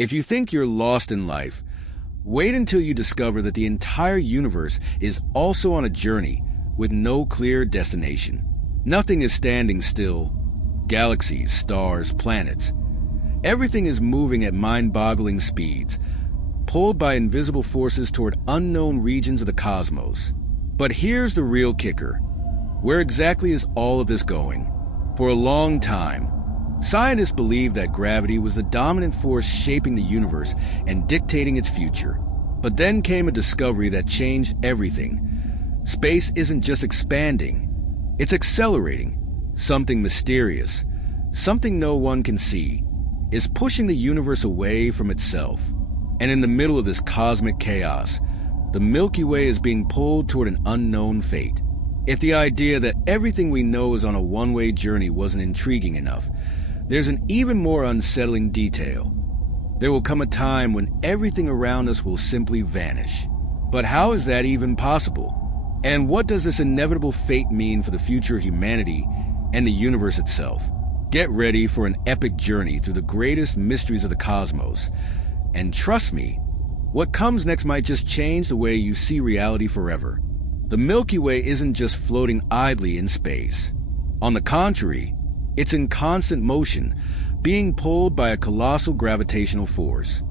If you think you're lost in life, wait until you discover that the entire universe is also on a journey with no clear destination. Nothing is standing still. Galaxies, stars, planets. Everything is moving at mind-boggling speeds, pulled by invisible forces toward unknown regions of the cosmos. But here's the real kicker. Where exactly is all of this going? For a long time, scientists believed that gravity was the dominant force shaping the universe and dictating its future. But then came a discovery that changed everything. Space isn't just expanding, it's accelerating. Something mysterious, something no one can see, is pushing the universe away from itself. And in the middle of this cosmic chaos, the Milky Way is being pulled toward an unknown fate. If the idea that everything we know is on a one-way journey wasn't intriguing enough, there's an even more unsettling detail. There will come a time when everything around us will simply vanish. But how is that even possible? And what does this inevitable fate mean for the future of humanity and the universe itself? Get ready for an epic journey through the greatest mysteries of the cosmos. And trust me, what comes next might just change the way you see reality forever. The Milky Way isn't just floating idly in space. On the contrary, it's in constant motion, being pulled by a colossal gravitational force,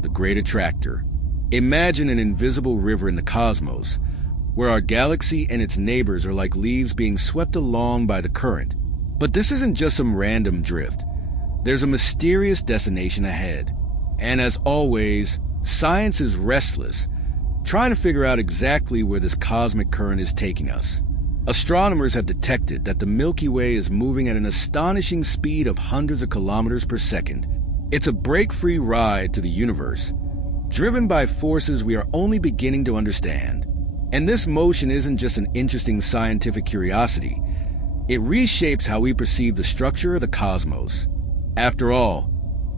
the Great Attractor. Imagine an invisible river in the cosmos, where our galaxy and its neighbors are like leaves being swept along by the current. But this isn't just some random drift. There's a mysterious destination ahead. And as always, science is restless, trying to figure out exactly where this cosmic current is taking us. Astronomers have detected that the Milky Way is moving at an astonishing speed of hundreds of kilometers per second. It's a break-free ride to the universe, driven by forces we are only beginning to understand. And this motion isn't just an interesting scientific curiosity. It reshapes how we perceive the structure of the cosmos. After all,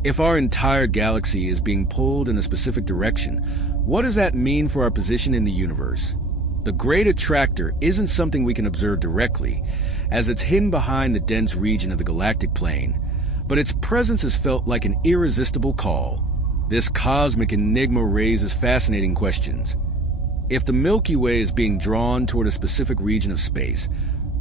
if our entire galaxy is being pulled in a specific direction, what does that mean for our position in the universe? The Great Attractor isn't something we can observe directly, as it's hidden behind the dense region of the galactic plane, but its presence is felt like an irresistible call. This cosmic enigma raises fascinating questions. If the Milky Way is being drawn toward a specific region of space,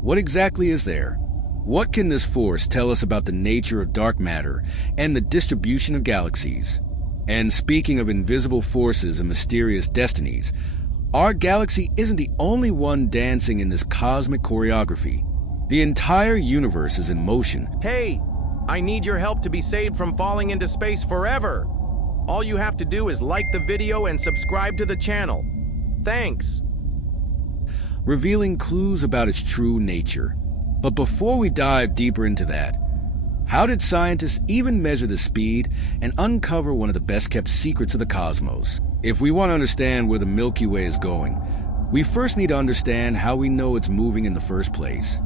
what exactly is there? What can this force tell us about the nature of dark matter and the distribution of galaxies? And speaking of invisible forces and mysterious destinies, our galaxy isn't the only one dancing in this cosmic choreography. The entire universe is in motion. Hey, I need your help to be saved from falling into space forever. All you have to do is like the video and subscribe to the channel. Thanks. Revealing clues about its true nature. But before we dive deeper into that, how did scientists even measure the speed and uncover one of the best-kept secrets of the cosmos? If we want to understand where the Milky Way is going, we first need to understand how we know it's moving in the first place.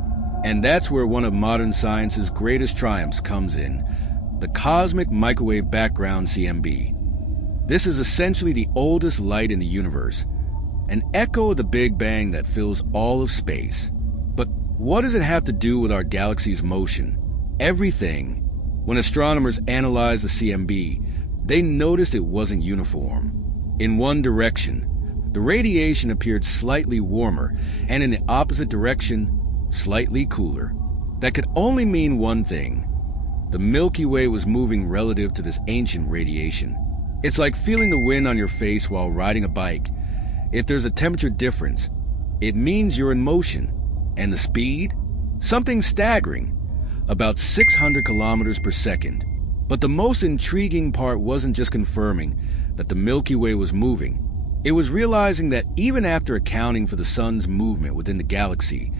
And that's where one of modern science's greatest triumphs comes in, the cosmic microwave background CMB. This is essentially the oldest light in the universe, an echo of the Big Bang that fills all of space. But what does it have to do with our galaxy's motion? Everything. When astronomers analyzed the CMB, they noticed it wasn't uniform. In one direction, the radiation appeared slightly warmer, and in the opposite direction, slightly cooler. That could only mean one thing. The Milky Way was moving relative to this ancient radiation. It's like feeling the wind on your face while riding a bike. If there's a temperature difference, it means you're in motion. And the speed? Something staggering, about 600 kilometers per second. But the most intriguing part wasn't just confirming that the Milky Way was moving. It was realizing that even after accounting for the sun's movement within the galaxy,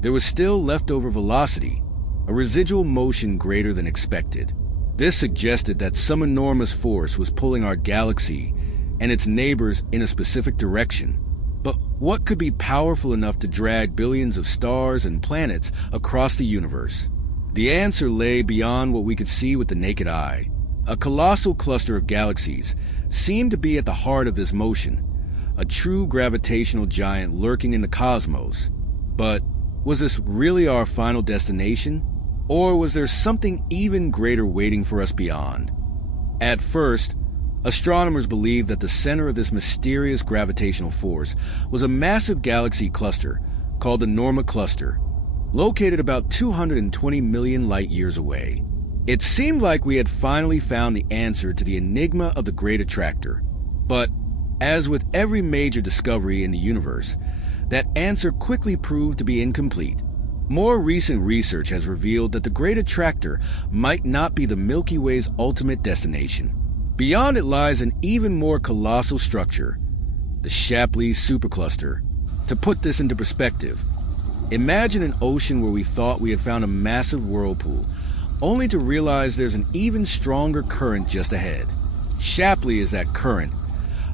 there was still leftover velocity, a residual motion greater than expected. This suggested that some enormous force was pulling our galaxy and its neighbors in a specific direction. But what could be powerful enough to drag billions of stars and planets across the universe? The answer lay beyond what we could see with the naked eye. A colossal cluster of galaxies seemed to be at the heart of this motion, a true gravitational giant lurking in the cosmos. But was this really our final destination? Or was there something even greater waiting for us beyond? At first, Astronomers believe that the center of this mysterious gravitational force was a massive galaxy cluster called the Norma Cluster, located about 220 million light-years away. It seemed like we had finally found the answer to the enigma of the Great Attractor. But, as with every major discovery in the universe, that answer quickly proved to be incomplete. More recent research has revealed that the Great Attractor might not be the Milky Way's ultimate destination. Beyond it lies an even more colossal structure, the Shapley supercluster. To put this into perspective, imagine an ocean where we thought we had found a massive whirlpool, only to realize there's an even stronger current just ahead. Shapley is that current,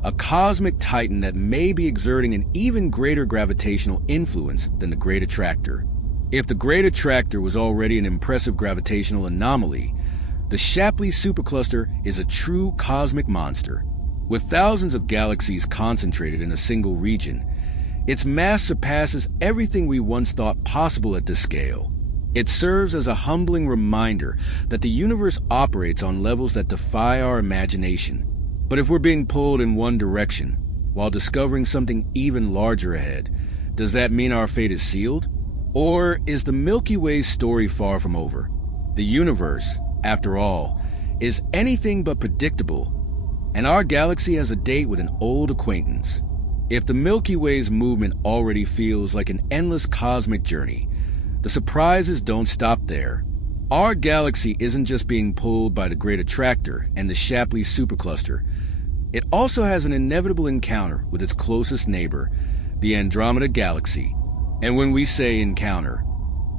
a cosmic titan that may be exerting an even greater gravitational influence than the Great Attractor. If the Great Attractor was already an impressive gravitational anomaly, the Shapley supercluster is a true cosmic monster. With thousands of galaxies concentrated in a single region, its mass surpasses everything we once thought possible at this scale. It serves as a humbling reminder that the universe operates on levels that defy our imagination. But if we're being pulled in one direction, while discovering something even larger ahead, does that mean our fate is sealed? Or is the Milky Way's story far from over? The universe, after all, is anything but predictable, and our galaxy has a date with an old acquaintance. If the Milky Way's movement already feels like an endless cosmic journey, the surprises don't stop there. Our galaxy isn't just being pulled by the Great Attractor and the Shapley supercluster. It also has an inevitable encounter with its closest neighbor, the Andromeda galaxy. And when we say encounter,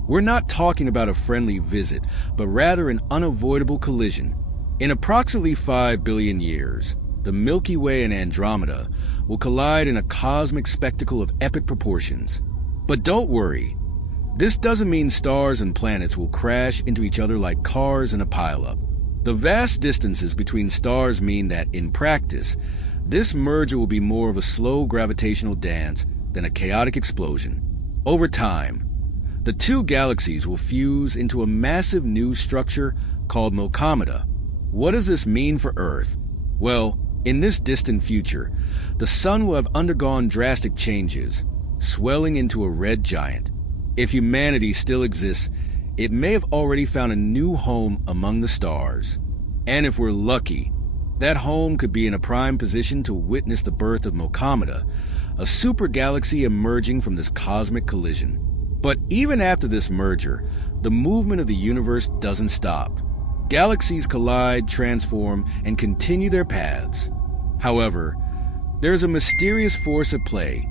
we're not talking about a friendly visit, but rather an unavoidable collision. In approximately 5 billion years, the Milky Way and Andromeda will collide in a cosmic spectacle of epic proportions. But don't worry, this doesn't mean stars and planets will crash into each other like cars in a pileup. The vast distances between stars mean that, in practice, this merger will be more of a slow gravitational dance than a chaotic explosion. Over time, the two galaxies will fuse into a massive new structure called Andromeda. What does this mean for Earth? Well, in this distant future, the sun will have undergone drastic changes, swelling into a red giant. If humanity still exists, it may have already found a new home among the stars. And if we're lucky, that home could be in a prime position to witness the birth of Andromeda, a super galaxy emerging from this cosmic collision. But even after this merger, the movement of the universe doesn't stop. Galaxies collide, transform, and continue their paths. However, there's a mysterious force at play,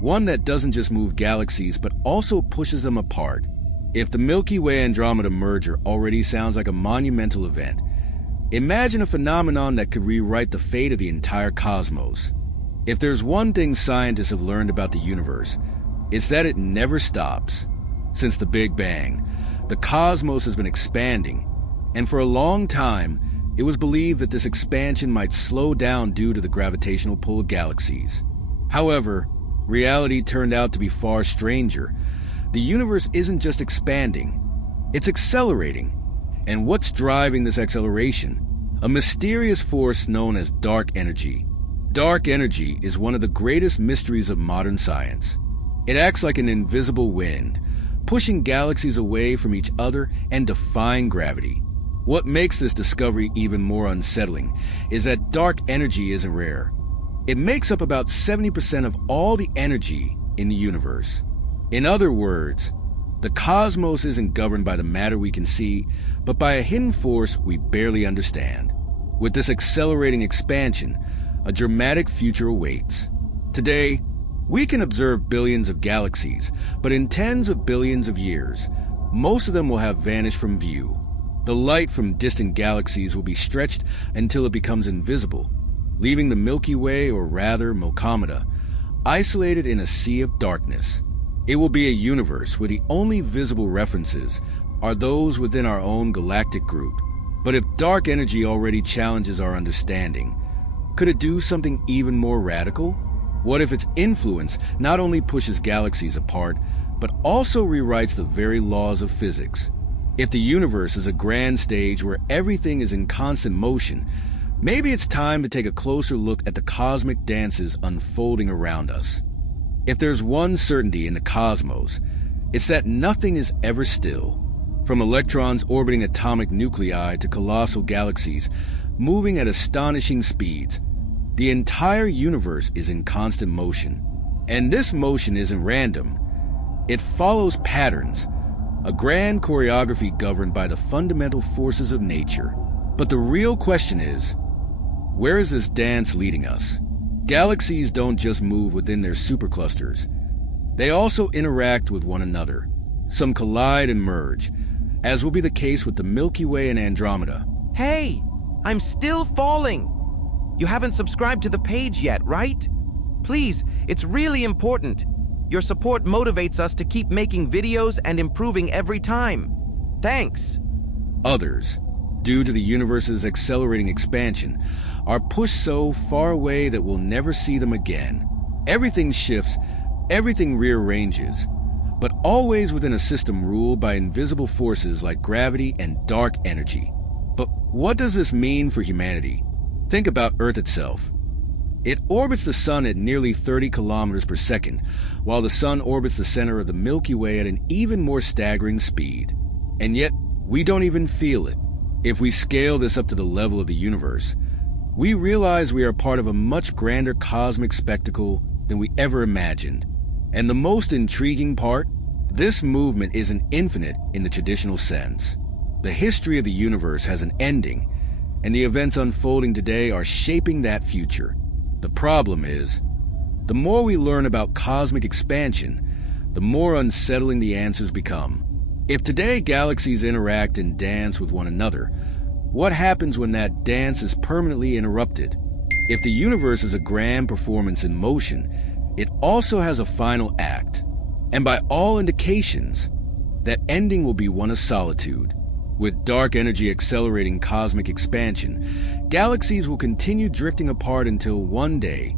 one that doesn't just move galaxies but also pushes them apart. If the Milky Way-Andromeda merger already sounds like a monumental event, imagine a phenomenon that could rewrite the fate of the entire cosmos. If there's one thing scientists have learned about the universe, it's that it never stops. Since the Big Bang, the cosmos has been expanding, and for a long time, it was believed that this expansion might slow down due to the gravitational pull of galaxies. However, reality turned out to be far stranger. The universe isn't just expanding, it's accelerating. And what's driving this acceleration? A mysterious force known as dark energy. Dark energy is one of the greatest mysteries of modern science. It acts like an invisible wind, pushing galaxies away from each other and defying gravity. What makes this discovery even more unsettling is that dark energy isn't rare. It makes up about 70% of all the energy in the universe. In other words, the cosmos isn't governed by the matter we can see, but by a hidden force we barely understand. With this accelerating expansion, a dramatic future awaits. Today, we can observe billions of galaxies, but in tens of billions of years, most of them will have vanished from view. The light from distant galaxies will be stretched until it becomes invisible, leaving the Milky Way, or rather Andromeda, isolated in a sea of darkness. It will be a universe where the only visible references are those within our own galactic group. But if dark energy already challenges our understanding, could it do something even more radical? What if its influence not only pushes galaxies apart, but also rewrites the very laws of physics? If the universe is a grand stage where everything is in constant motion, maybe it's time to take a closer look at the cosmic dances unfolding around us. If there's one certainty in the cosmos, it's that nothing is ever still. From electrons orbiting atomic nuclei to colossal galaxies moving at astonishing speeds, the entire universe is in constant motion. And this motion isn't random. It follows patterns, a grand choreography governed by the fundamental forces of nature. But the real question is, where is this dance leading us? Galaxies don't just move within their superclusters. They also interact with one another. Some collide and merge, as will be the case with the Milky Way and Andromeda. Hey, I'm still falling. You haven't subscribed to the page yet, right? Please, it's really important. Your support motivates us to keep making videos and improving every time. Thanks. Others, due to the universe's accelerating expansion, are pushed so far away that we'll never see them again. Everything shifts, everything rearranges, but always within a system ruled by invisible forces like gravity and dark energy. But what does this mean for humanity? Think about Earth itself. It orbits the Sun at nearly 30 kilometers per second, while the Sun orbits the center of the Milky Way at an even more staggering speed. And yet, we don't even feel it. If we scale this up to the level of the universe, we realize we are part of a much grander cosmic spectacle than we ever imagined. And the most intriguing part, this movement isn't infinite in the traditional sense. The history of the universe has an ending, and the events unfolding today are shaping that future. The problem is, the more we learn about cosmic expansion, the more unsettling the answers become. If today galaxies interact and dance with one another, what happens when that dance is permanently interrupted? If the universe is a grand performance in motion, it also has a final act. And by all indications, that ending will be one of solitude. With dark energy accelerating cosmic expansion, galaxies will continue drifting apart until one day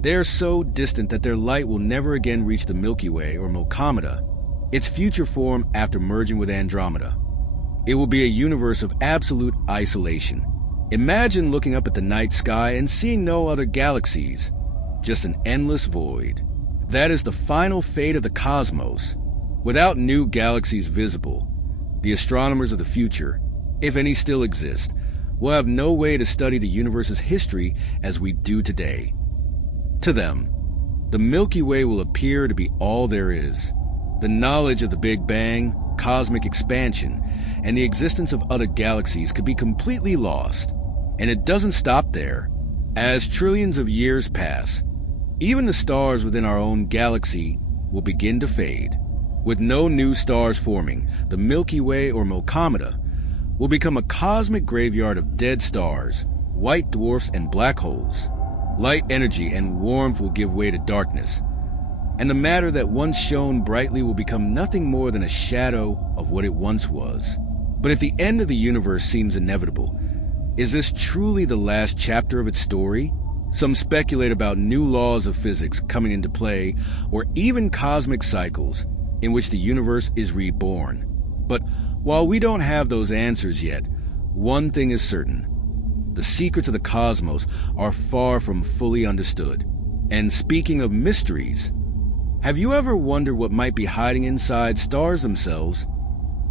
they are so distant that their light will never again reach the Milky Way or Andromeda, its future form after merging with Andromeda. It will be a universe of absolute isolation. Imagine looking up at the night sky and seeing no other galaxies, just an endless void. That is the final fate of the cosmos. Without new galaxies visible, the astronomers of the future, if any still exist, will have no way to study the universe's history as we do today. To them, the Milky Way will appear to be all there is. The knowledge of the Big Bang, cosmic expansion, and the existence of other galaxies could be completely lost. And it doesn't stop there. As trillions of years pass, even the stars within our own galaxy will begin to fade. With no new stars forming, the Milky Way or Andromeda will become a cosmic graveyard of dead stars, white dwarfs, and black holes. Light energy and warmth will give way to darkness, and the matter that once shone brightly will become nothing more than a shadow of what it once was. But if the end of the universe seems inevitable, is this truly the last chapter of its story? Some speculate about new laws of physics coming into play, or even cosmic cycles in which the universe is reborn. But while we don't have those answers yet, one thing is certain. The secrets of the cosmos are far from fully understood. And speaking of mysteries, have you ever wondered what might be hiding inside stars themselves?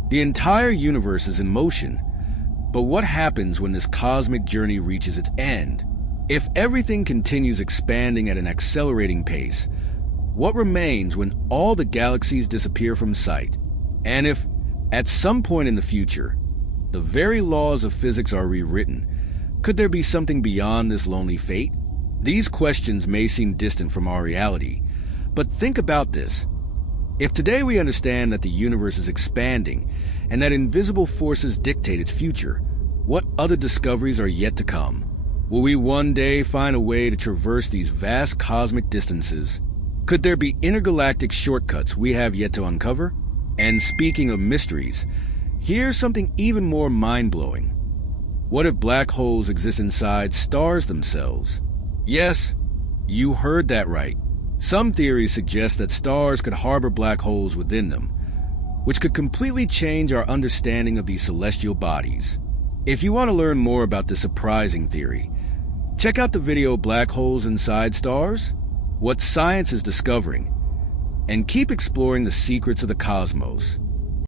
The entire universe is in motion, but what happens when this cosmic journey reaches its end? If everything continues expanding at an accelerating pace, what remains when all the galaxies disappear from sight? And if, at some point in the future, the very laws of physics are rewritten, could there be something beyond this lonely fate? These questions may seem distant from our reality, but think about this. If today we understand that the universe is expanding and that invisible forces dictate its future, what other discoveries are yet to come? Will we one day find a way to traverse these vast cosmic distances? Could there be intergalactic shortcuts we have yet to uncover? And speaking of mysteries, here's something even more mind-blowing. What if black holes exist inside stars themselves? Yes, you heard that right. Some theories suggest that stars could harbor black holes within them, which could completely change our understanding of these celestial bodies. If you want to learn more about this surprising theory, Check out the video Black Holes Inside Stars, What Science is Discovering, and keep exploring the secrets of the cosmos.